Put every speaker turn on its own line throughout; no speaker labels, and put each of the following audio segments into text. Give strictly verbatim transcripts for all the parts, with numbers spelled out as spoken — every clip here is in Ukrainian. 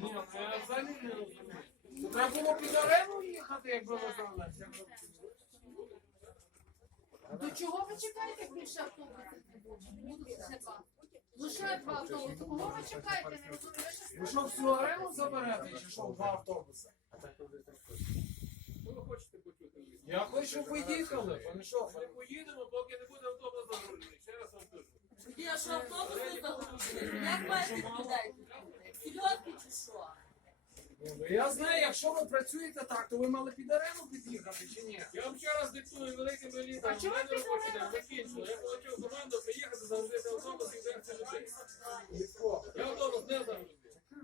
Ні, я взагалі не розумію. То треба було під арену їхати, якби ви знали.
До чого ви чекаєте, як більше автобусів не буде? Будуть ще два. Лише два автобуси. Кого ви чекаєте? Не розумієте?
Ви що, всю арену заберете, чи що, два автобуси?
Що ви хочете почути?
Я хочу, щоб ви їхали, пане Шофер.
Ми поїдемо, поки не буде автобус загружений. Ще раз вам кажу.
Я що автобус не загружений? Як маєте людей? Сільотки чи що?
Ну, я знаю, якщо ви працюєте так, то ви мали під арену під'їхати, чи ні?
Я вам ще раз диктую великими літерами.
А чого
Мене
ви
робочий
під
день
арену
закінчили. Я получив команду приїхати загрузити автобус і везти людей.
Ніхто.
Я автобус не загрузив.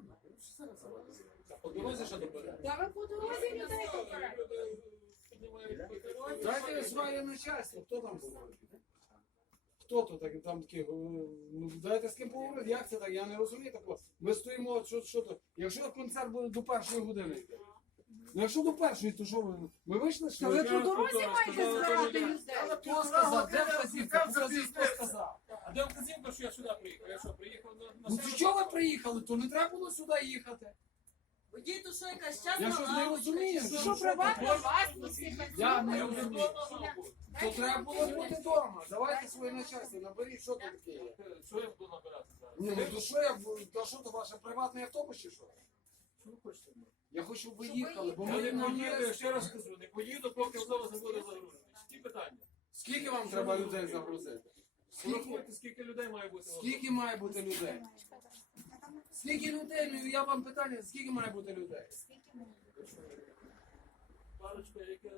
По дорозі ще добере.
Та ви по дорозі людей попередите.
Люди піднімають по дорозі.
Дайте своє начальство, хто там буде? Хто то так, там такі, ну дайте з ким поговорити, як це так, я не розумію такого. Ми стоїмо, що, що то, якщо концерт буде до першої години, ну якщо до першої, то що ви, ми вийшли, що
Та ви по дорозі маєте збирати людей.
Хто сказав, де вказівка, покажи, хто сказав.
А де вказівка, що я сюди приїхав? Я що, приїхав на, на
Ну
себе?
то чого ви приїхали, то не треба було сюди їхати.
Водій, то що якась час
Я щось не розумію.
Що
що
приватна
таке?
власність?
Я не
Я вже
розумію.
вдома був.
То треба було бути вдома. Давайте своє начальство, наберіть, що тут таке є.
Що я буду набирати зараз?
Ні, ну то що я, бу- то що то ваше приватний автобус чи що?
Що ви хочете?
Я хочу, щоб ви
Щоб ви
їхали, бо
Я
ми
не
нам
поїду,
є.
я ще раз кажу, не поїду, поки автобус не буде загружений. Які питання?
Скільки вам треба людей загрузити? Скільки,
Порахуйте, скільки людей має бути в
скільки має бути людей? Скільки людей? Ну я вам питання, скільки має бути людей?
Парочка, яка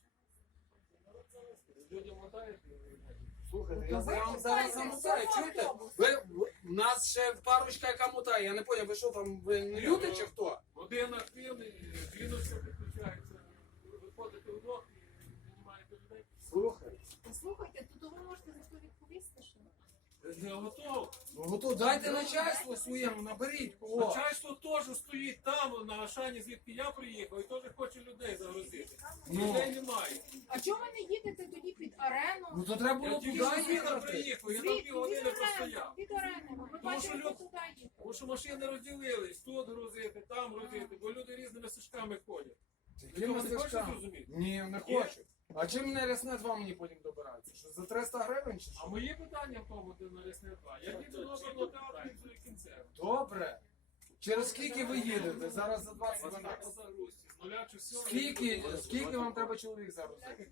людям мотають.
Слухайте, я, я вам зараз замотаю, чуєте? Ви, ви- в нас ще парочка, яка мотає, я не поняв, ви що там, ви не люди чи хто?
Один активний, жіночка підключається, виходите вдвох і піднімаєте людей.
Слухай.
Послухайте, то ви можете за це відповісти, що?
Не готов.
Ну готов, дайте начальство своєму, наберіть кого.
Начальство теж стоїть там, на Ашані, звідки я приїхав, і теж хоче людей загрузити.
Ну.
Людей немає.
А чого ви не їдете тоді під арену?
Ну то треба
Я
було
тільки
туди
сюди
їхати.
приїхав, я там
Звідки?
півгодини
Під арену,
простояв.
під арену. Ми
Тому що
бачимо,
люд-
хто туди їде.
Тому що машини розділились, тут грузити, там грузити, бо люди різними стежками ходять. Ви
Якими
цього не хочете
стежками?
зрозуміти?
Ні, не хочу. А чим мене рясне два мені потім добирається? Що за триста гривень чи
А
що?
мої питання в тому, де на Рясне два. Я їду до адвоката і кінцем.
Добре. Через скільки ви їдете? Зараз за двадцять
По
минут.
загрузці, з нуля чи всього.
Скільки, скільки вам треба чоловік загрузити?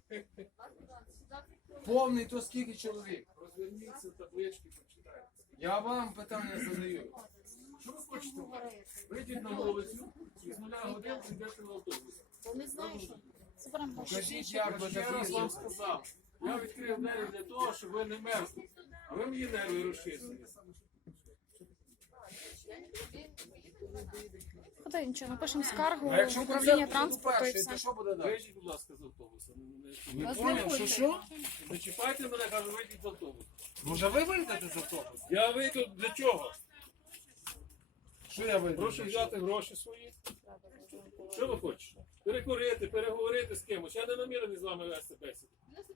Повний то скільки чоловік?
Розверніться, таблички, почитайте.
Я вам питання задаю.
Що ви хочете? Вийдіть на вулицю і з нуля годин йдете в автобус.
Вони знають, що
Покажіть, як ви
Я ще раз вам
так
сказав. Я відкрив двері для того, щоб ви не мерзли. А ви мені нерви розчистили.
Куди нічого, напишемо скаргу
А якщо
в управління
концерт буде до
транспорту і
першої, то
все.
що буде далі?
Вийдіть, будь ласка, з автобуса. Не-
Не
Вас
поняв,
не
що
буде.
що?
Не чіпайте мене, кажу, вийдіть з автобуса.
Може ви вийдете з автобусу?
Я вийду для чого?
Що я вийду?
Прошу взяти гроші свої. Що ви хочете? Перекурити, переговорити з кимось. Я не намірений з вами вести бесіду.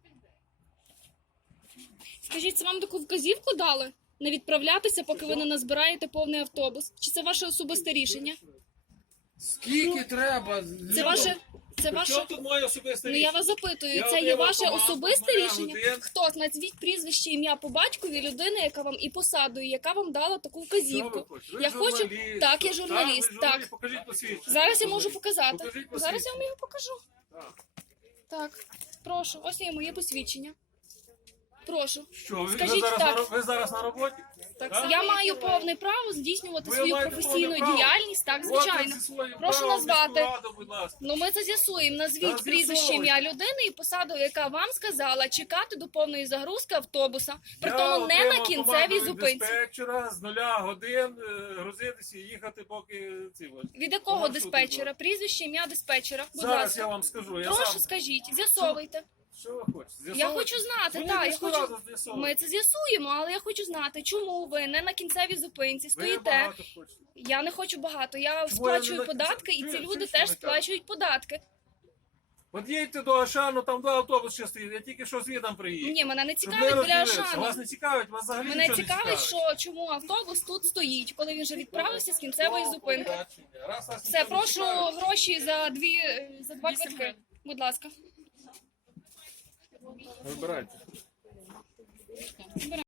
Скажіть, це вам таку вказівку дали? Не відправлятися, поки ви не назбираєте повний автобус? Чи це ваше особисте рішення?
Скільки треба?
Це ваше, це
При
ваше...
чому тут моє особисте
Ну я
рішення?
вас запитую,
Я
це є
отримав
ваше
команду,
особисте
мене
рішення?
один.
Хто? Назвіть прізвище, ім'я по батькові людини, яка вам і посадою, яка вам дала таку
Що ви
вказівку.
хочете? Ви
Я хочу-
журналіст.
так, я журналіст,
ви
так.
Покажіть посвідчення.
Зараз я можу показати.
Покажіть
Зараз я
посвідчення.
вам його покажу.
Так.
Так, прошу, ось є моє посвідчення. Прошу.
Що, ви,
Скажіть
ви, зараз
так.
на, ро- ви зараз на роботі?
Так, я маю повне право здійснювати
Ви
свою
маєте
професійну
повне право?
діяльність, так,
От
звичайно.
зі своїм
Прошу
правом
назвати.
міську раду, будь ласка.
Ну ми це з'ясуємо. Назвіть
Та
прізвище
з'ясовуйте.
ім'я людини і посаду, яка вам сказала чекати до повної загрузки автобуса. При
Я
тому не на
отримав
кінцевій
команду від
зупинці.
диспетчера з нуля годин е, грузитися і їхати, поки ці ось.
Від якого
Маршрут
диспетчера? Прізвище ім'я диспетчера. Будь
Зараз
ласка.
я вам скажу. Я
Прошу,
сам...
скажіть, з'ясовуйте.
Що ви хочете?
Я
З'ясовувати?
хочу знати,
Дзвоніть
так, я
міську
хочу.
раду, з'ясовуйте.
Ми це з'ясуємо, але я хочу знати, чому ви не на кінцевій зупинці
Ви
стоїте.
багато хочете.
Я не хочу багато. Я
Чому я не
сплачую
на
податки, і
кінцевій?
ці
Чуєш,
люди
чуєш,
теж
що
сплачують податки.
От їдьте до Ашану, там два автобуси ще стоїть, я тільки що звідом приїхав.
Ні, мене не
Щоб
цікавить
ви
біля
роздивилися.
Ашану.
Вас не цікавить, вас взагалі
Мене
нічого не
цікавить,
цікавить.
що чому автобус тут стоїть, коли він вже відправився з кінцевої зупинки.
Раз вас
Все,
нічого не
прошу
цікавить,
гроші за дві за два квитки. Будь ласка.
вибирайте.